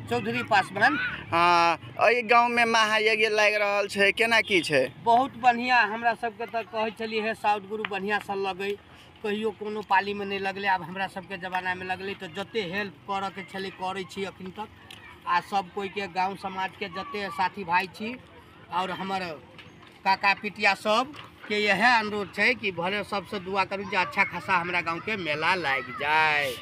चौधरी पासवान। हाँ, एहि गाँव में महायज्ञ लाग रहल छै, केना की छै? बहुत बढ़िया, हमरा सबके तो कहे चली है साउथ गुरु बढ़िया से लगे, कहियो कोनो पाली में नहीं लगले, अब हमरा सबके जमाना में लगले, तो जते हेल्प करे के छले करे छी अखन तक। आ सब कोई के गांव समाज के जते साथी भाई छी और हमर काका पिटिया सब के यह अनुरोध है कि भले सबसे दुआ करूँ जो अच्छा खासा हमरा गांव के मेला लग जाए।